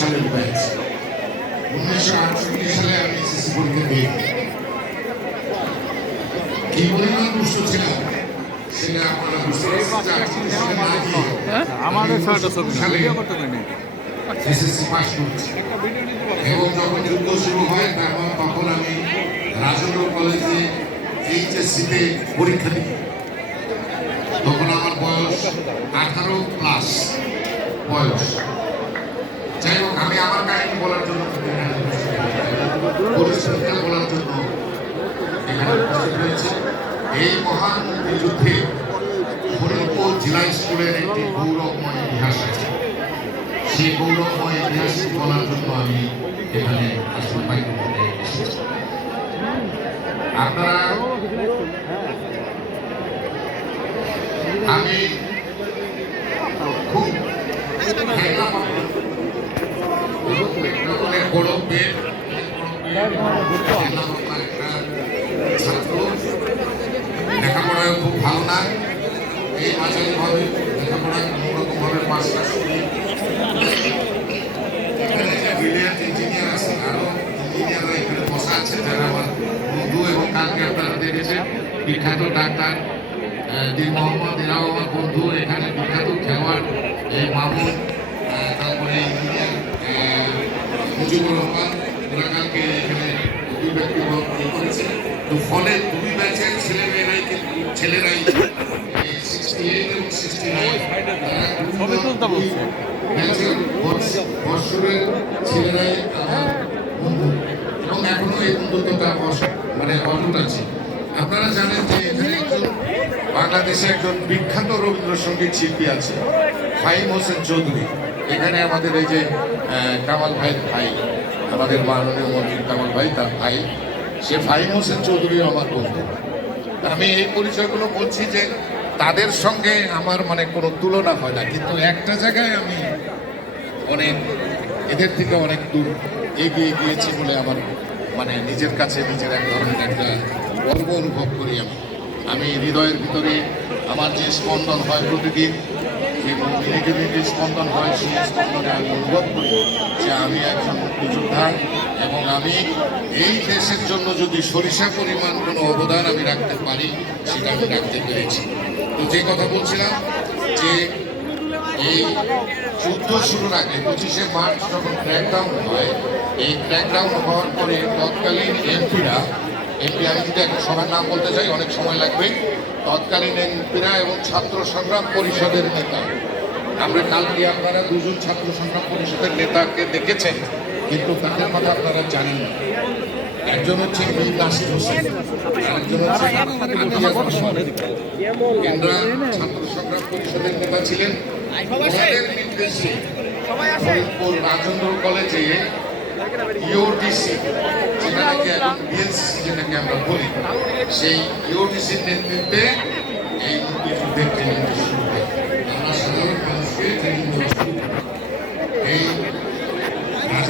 সালের ব্যাচ। 1968 সালে আমি এসএসসি পরীক্ষা দিই। কি পরিমাণ দুষ্ট ছিলাম সেটা আপনারা বুঝতে পারছেন। 68 সালে না দিয়ে আমাদের সালে এসএসসি পাস করছি এবং যখন যুদ্ধ শুরু হয় তখন আমি রাজেন্দ্র কলেজে এইচএসসিতে পরীক্ষা দিই। তখন আমার বয়স 18+ বয়স। যাই হোক, আমি আমার কাহিনী বলার জন্য পরিস্থিতিটা বলার জন্য এখানে উপস্থিত হয়েছে। এই মহান মুক্তিযুদ্ধে ফরিদপুর জেলা স্কুলের একটি গৌরবময় ইতিহাস আছে। সেই গৌরবময় ইতিহাস বলার জন্য আমি এখানে আসলে এসেছি। আপনারা আমি খুব ছাত্র, লেখাপড়ায় খুব ভালো না, এই মাঝারি ভাবে লেখাপড়ায় কোনোরকম ভাবে পাস টাস করি। এখানে যে ব্রিলিয়ান্ট ইঞ্জিনিয়ার আছে, আরো ইঞ্জিনিয়াররা এখানে বসা আছে যারা আমার বন্ধু, এবং কালকে আপনারা দেখেছেন বিখ্যাত ডাক্তার দিন মোহাম্মদ, এরাও আমার বন্ধু। এখানে বিখ্যাত খেলোয়াড় মামুন, তারপরে ইঞ্জিনিয়ার মুজিবুর রহমান, ওরা কালকে এখানে দুই ব্যক্তি করেছে। তো ফলে দুই ব্যাচের ছেলেরাই 68 এবং 69 বৎসরের ছেলেরাই আমার বন্ধু, এবং এখনো এই বন্ধুত্বটা মানে অটুট আছে। আপনারা জানেন যে এখানে একজন বাংলাদেশে একজন বিখ্যাত রবীন্দ্রসঙ্গীত শিল্পী আছে, ফাহিম হোসেন চৌধুরী। এখানে আমাদের এই যে কামাল ভাইয়ের ভাই, আমাদের মাননীয় মন্ত্রী কামাল ভাই, তার ভাই, সে ফাহিম হোসেন চৌধুরী আমার বন্ধু। আমি এই পরিচয়গুলো বলছি যে তাদের সঙ্গে আমার মানে কোনো তুলনা হয় না, কিন্তু একটা জায়গায় আমি অনেক এদের থেকে অনেক দূর এগিয়ে গিয়েছি বলে আমার মানে নিজের কাছে নিজের এক ধরনের একটা গর্ব অনুভব করি। আমি হৃদয়ের ভিতরে আমার যে স্পন্দন হয় প্রতিদিন, এবং নিজেকে যে স্পন্দন হয়, সেই স্পন্দনে আমি অনুভব করি যে আমি একজন মুক্তিযোদ্ধা, এবং আমি এই দেশের জন্য যদি সরিষা পরিমাণ কোনো অবদান আমি রাখতে পারি, সেটা আমি রাখতে পেরেছি। তো যে কথা বলছিলাম যে এই যুদ্ধ শুরুর আগে 25শে মার্চ যখন ক্র্যাকডাউন হয়, এই ক্র্যাকডাউন হওয়ার পরে তৎকালীন এমপিরা, আমি যদি একটা সবার নাম বলতে চাই অনেক সময় লাগবে, তৎকালীন এমপিরা এবং ছাত্র সংগ্রাম পরিষদের নেতা, আমরা কালকে আপনারা দুজন ছাত্র সংগ্রাম পরিষদের নেতাকে দেখেছেন, কিন্তু তাদের কথা আপনারা জানেন না। একজন হচ্ছে মীর নাসির হোসেন, আরেকজন হচ্ছে এনরা ছাত্র সংগ্রাম পরিষদের নেতা ছিলেন। ওনাদের নির্দেশে ফরিদপুর রাজেন্দ্র কলেজে ইওটিসি, যেটা নাকি এখন বিএনসিসি যেটাকে আমরা বলি, সেই ইওটিসির নেতৃত্বে এই মুক্তিযুদ্ধের ট্রেনিং শুরু হয়। আমরা সাধারণ মানুষকে ট্রেনিং